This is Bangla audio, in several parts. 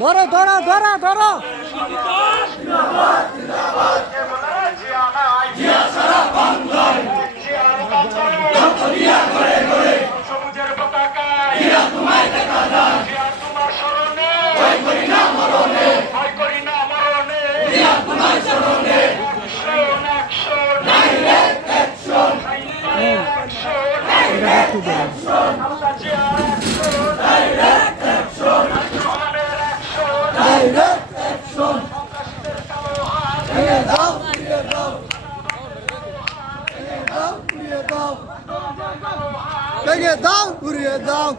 ধরো ধরো ধরো ধরো। সবুজের দাও উড়িয়ে দাও ভেঙে দাও উড়িয়ে দাও ভেঙে দাও উড়িয়ে দাও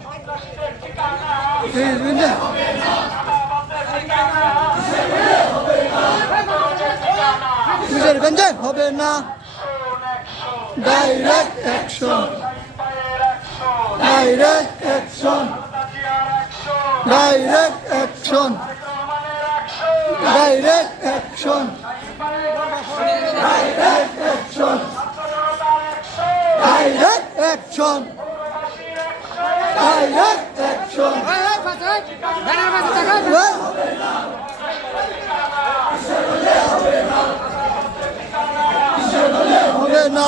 এই বিন্দে কিশোরগঞ্জে হবে না direct action direct action direct action direct action direct action direct action direct action হবে না।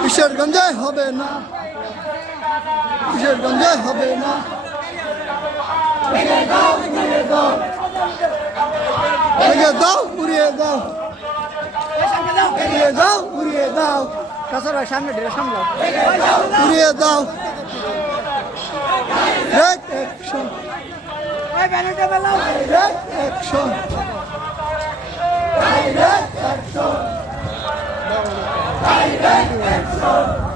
কিশোরগঞ্জে হবে না। কিশোরগঞ্জে হবে না। দাও উড়িয়ে দাও উড়িয়ে দাও উড়িয়ে দাও তাছাড়া সামনে ঢেলে সামলাও উড়িয়ে দাও Direct action. Direct action. Direct action. Direct action.